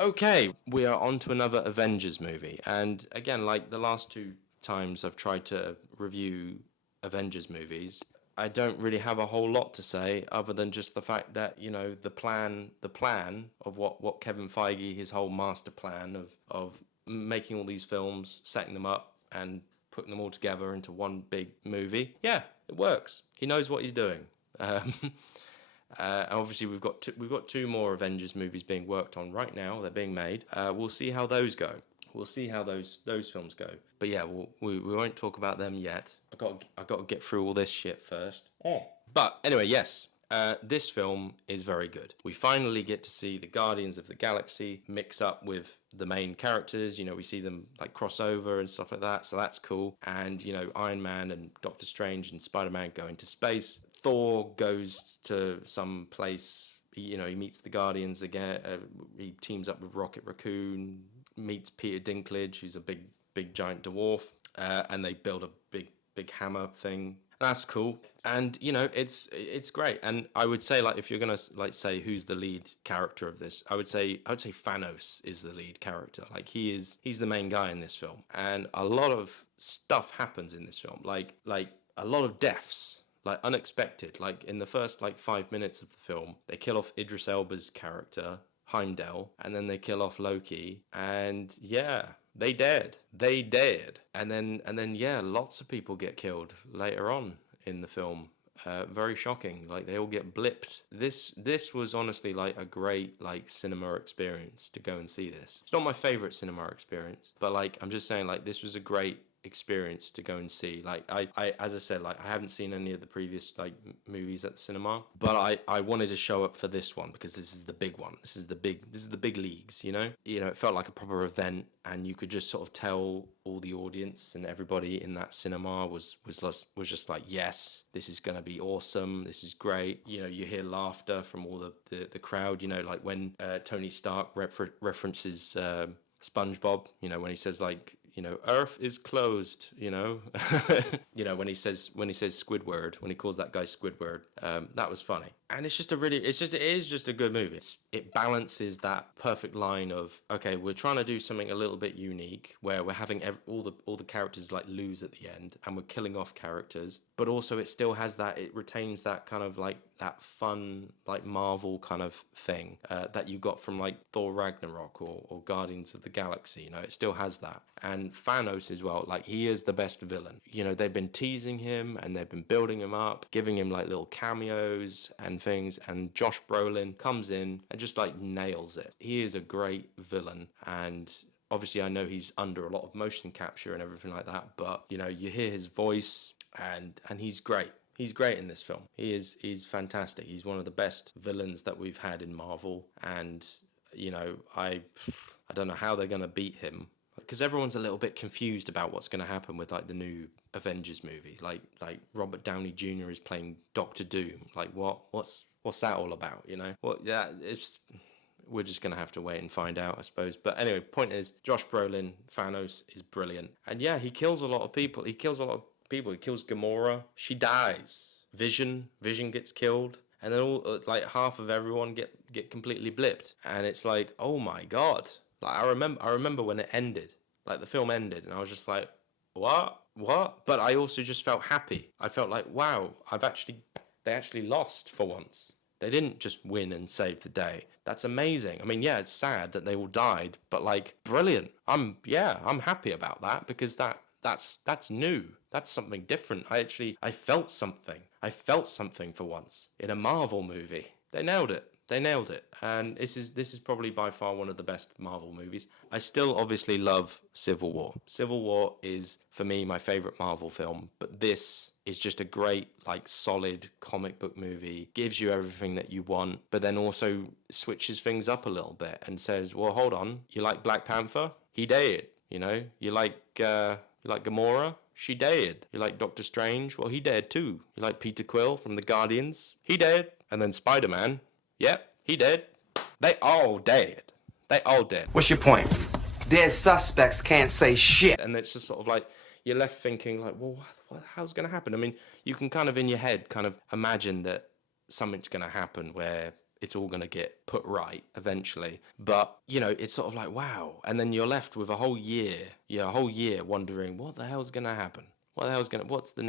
Okay, we are on to another Avengers movie. And again, like the last two times I've tried to review Avengers movies, I don't really have a whole lot to say other than just the fact that, the plan of what Kevin Feige, his whole master plan of making all these films, setting them up and putting them all together into one big movie. Yeah, it works. He knows what he's doing. Um, obviously, we've got two more Avengers movies being worked on right now. They're being made. We'll see how those go. We'll see how those films go. But yeah, we won't talk about them yet. I got to get through all this shit first. Oh. But anyway, yes. This film is very good. We finally get to see the Guardians of the Galaxy mix up with the main characters. We see them like cross over and stuff like that. So that's cool. And, Iron Man and Doctor Strange and Spider-Man go into space. Thor goes to some place. He meets the Guardians again. He teams up with Rocket Raccoon, meets Peter Dinklage, who's a big giant dwarf. And they build a big hammer thing. That's cool, and it's great. And I would say, like, if you're gonna say who's the lead character of this, I would say Thanos is the lead character. Like, he's the main guy in this film, and a lot of stuff happens in this film, like a lot of deaths, like unexpected. Like in the first 5 minutes of the film, they kill off Idris Elba's character Heimdall, and then they kill off Loki, and yeah. They dead. And then yeah, lots of people get killed later on in the film. Very shocking. Like, they all get blipped. This was honestly like a great cinema experience to go and see this. It's not my favorite cinema experience, but I'm just saying, this was a great experience to go and see. I as I said, I haven't seen any of the previous movies at the cinema, but I wanted to show up for this one because this is the big one. This is the big leagues. It felt like a proper event, and you could just sort of tell all the audience and everybody in that cinema was just like, yes, this is gonna be awesome. This is great. You hear laughter from all the crowd. Like when Tony Stark references SpongeBob. When he says Earth is closed. When he says Squidward, when he calls that guy Squidward, that was funny. And it is just a good movie. It balances that perfect line of, okay, we're trying to do something a little bit unique where we're having all the characters lose at the end, and we're killing off characters, but also it still has it retains that kind of that fun Marvel kind of thing that you got from Thor Ragnarok or Guardians of the Galaxy. It still has that. And Thanos as well, he is the best villain. They've been teasing him and they've been building him up, giving him little cameos and things, and Josh Brolin comes in and just nails it. He is a great villain, and obviously I know he's under a lot of motion capture and everything like that, but you hear his voice and he's great. He's great in this film. He's fantastic. He's one of the best villains that we've had in Marvel, and I don't know how they're going to beat him, because everyone's a little bit confused about what's going to happen with the new Avengers movie. Like Robert Downey Jr. is playing Doctor Doom. What's that all about? We're just going to have to wait and find out, I suppose. But anyway, point is, Josh Brolin, Thanos, is brilliant. And yeah, he kills a lot of people. He kills Gamora. She dies. Vision gets killed. And then all half of everyone get completely blipped. And it's like, oh my God. I remember when it ended. The film ended, and I was just like, what? But I also just felt happy. I felt like, wow, they actually lost for once. They didn't just win and save the day. That's amazing. I mean, yeah, it's sad that they all died, but brilliant. I'm happy about that, because that's new. That's something different. I felt something. I felt something for once in a Marvel movie. They nailed it. And this is probably by far one of the best Marvel movies. I still obviously love Civil War. Civil War is, for me, my favorite Marvel film, but this is just a great, solid comic book movie. Gives you everything that you want, but then also switches things up a little bit and says, well, hold on, you like Black Panther? He dead. You like Gamora? She dead. You like Doctor Strange? Well, he dead too. You like Peter Quill from the Guardians? He dead. And then Spider-Man? Yep, he dead. They all dead. What's your point? Dead suspects can't say shit. And it's just sort of you're left thinking well, what the hell's going to happen? I mean, you can kind of in your head kind of imagine that something's going to happen where it's all going to get put right eventually. But, you know, it's sort of like, wow. And then you're left with a whole year, wondering what the hell's going to happen? What's the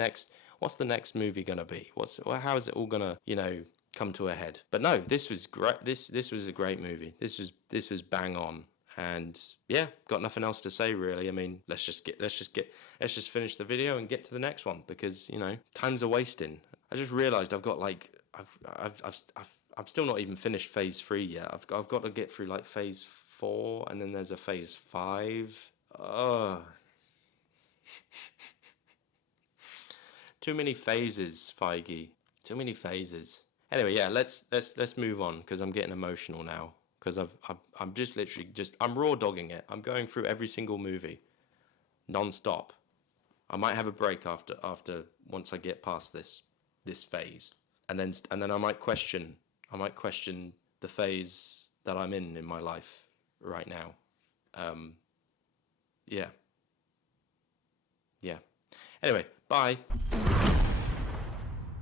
next movie going to be? How is it all going to, you know, come to a head? But no, this was great. This was a great movie. This was bang on. And yeah, got nothing else to say really. I mean, let's just finish the video and get to the next one, because, you know, time's a wasting. I just realized I've got like I'm still not even finished phase 3 yet. I've got to get through like phase 4, and then there's a phase 5. Oh, too many phases, Feige. Too many phases. Anyway, yeah, let's move on, because I'm getting emotional now. Because I'm just literally I'm raw dogging it. I'm going through every single movie, non-stop. I might have a break after once I get past this phase, and then I might question the phase that I'm in my life right now. Yeah. Anyway, bye.